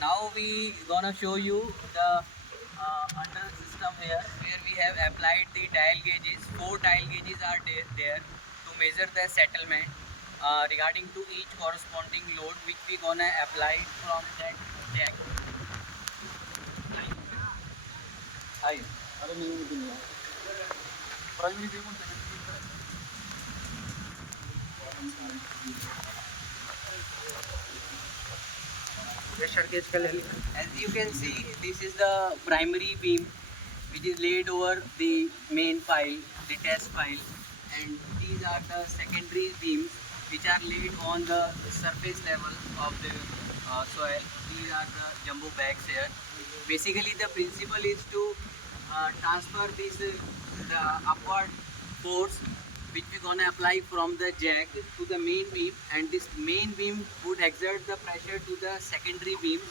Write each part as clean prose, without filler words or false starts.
Now we gonna show you the under system here where we have applied the dial gauges. 4 dial gauges are there to measure the settlement regarding to each corresponding load which we gonna apply from that jack. Hi. As you can see, this is the primary beam which is laid over the main file, the test file, and these are the secondary beams which are laid on the surface level of the soil. These are the jumbo bags here. Basically, the principle is to transfer this the upward force which we're gonna apply from the jack to the main beam, and this main beam would exert the pressure to the secondary beams,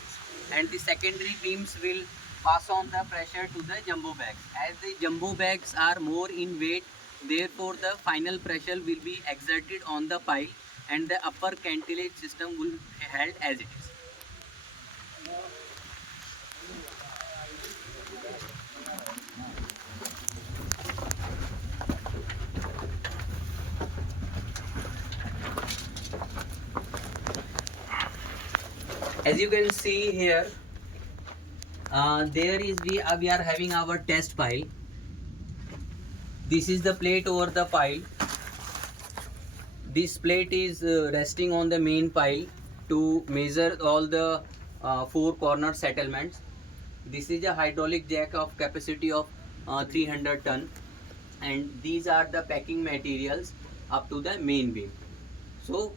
and the secondary beams will pass on the pressure to the jumbo bags. As the jumbo bags are more in weight, therefore the final pressure will be exerted on the pile and the upper cantilage system will be held as it is. As you can see here, we are having our test pile. This is the plate over the pile. This plate is resting on the main pile to measure all the 4 corner settlements. This is a hydraulic jack of capacity of 300 ton, and these are the packing materials up to the main beam. So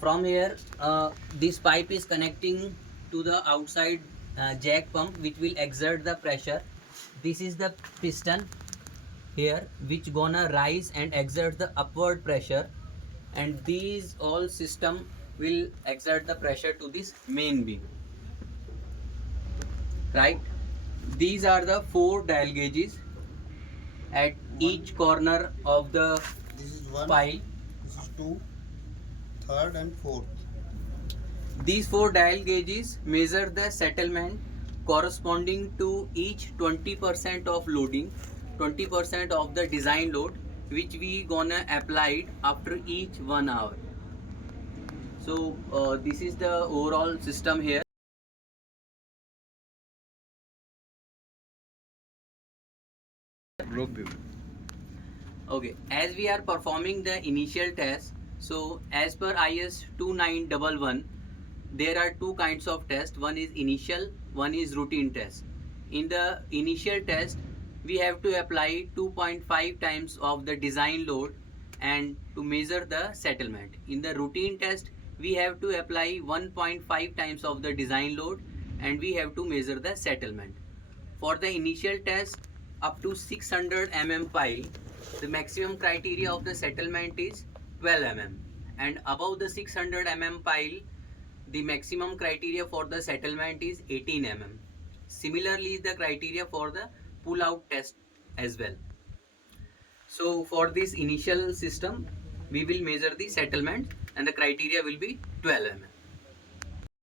from here, this pipe is connecting to the outside jack pump which will exert the pressure. This is the piston here which gonna rise and exert the upward pressure, and these all system will exert the pressure to this main beam, right? These are the 4 dial gauges at each corner of the This is one, pile. this is two, third and fourth. These 4 dial gauges measure the settlement corresponding to each 20% of loading, 20% of the design load which we gonna apply after each 1 hour. So this is the overall system here. Okay, as we are performing the initial test, so as per IS 2911, there are 2 kinds of test. One is initial, one is routine test. In the initial test, we have to apply 2.5 times of the design load and to measure the settlement. In the routine test, we have to apply 1.5 times of the design load and we have to measure the settlement. For the initial test, up to 600 mm pile, the maximum criteria of the settlement is 12 mm, and above the 600 mm pile, the maximum criteria for the settlement is 18 mm. Similarly, the criteria for the pull out test as well. So for this initial system, we will measure the settlement and the criteria will be 12 mm.